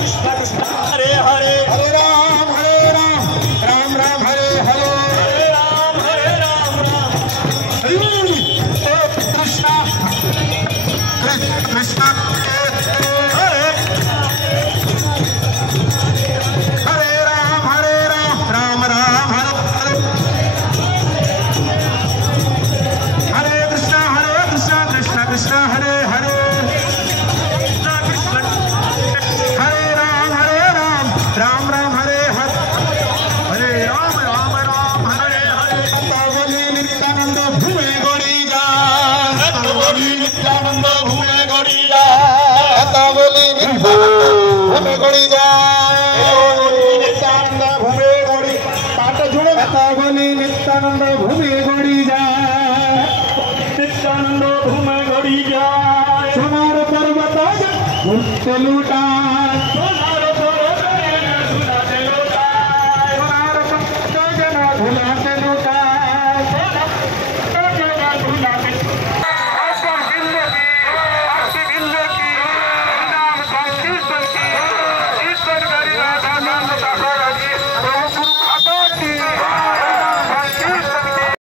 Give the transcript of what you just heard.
हरे हरे हरे राम राम राम हरे हरे हरे राम राम कृष्णा कृष्णा हरे हरे राम राम राम हरे हरे कृष्णा कृष्णा कृष्णा हरे हरे हरे राम राम राम हरे हरे हरे राम हरे हरे तावली नित्यानंद भूमे गड़ी जा रत्नवली नित्यानंद भूमे गड़ी जा तावली भूमे गड़ी जा नित्यानंद भूमे गड़ी पाठ जुड़े तावली नित्यानंद भूमे गड़ी जा नित्यानंद भूमे गड़ी जा सोनार पर्वत लूटा